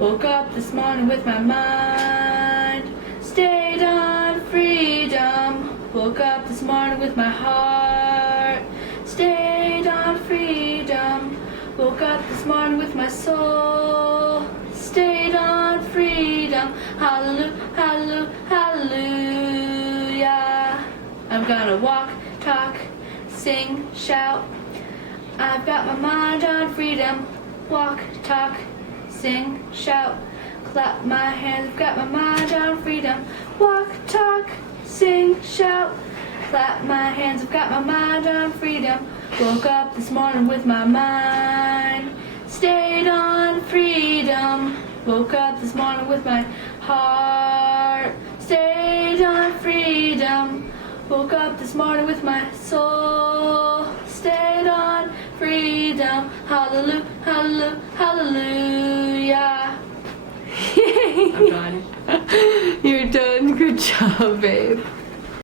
Woke up this morning with my mind stayed on freedom. Woke up this morning with my heart stayed on freedom. Woke up this morning with my soul stayed on freedom. Hallelujah, hallelujah, hallelujah. I'm gonna walk, talk, sing, shout. I've got my mind on freedom. Walk, talk, sing, shout. Clap my hands, I've got my mind on freedom. Walk, talk, sing, shout. Clap my hands, I've got my mind on freedom. Woke up this morning with my mind stayed on freedom. Woke up this morning with my heart stayed on freedom. Woke up this morning with my soul stayed on freedom. Hallelujah, hallelujah, hallelujah. I'm done. You're done. Good job, babe.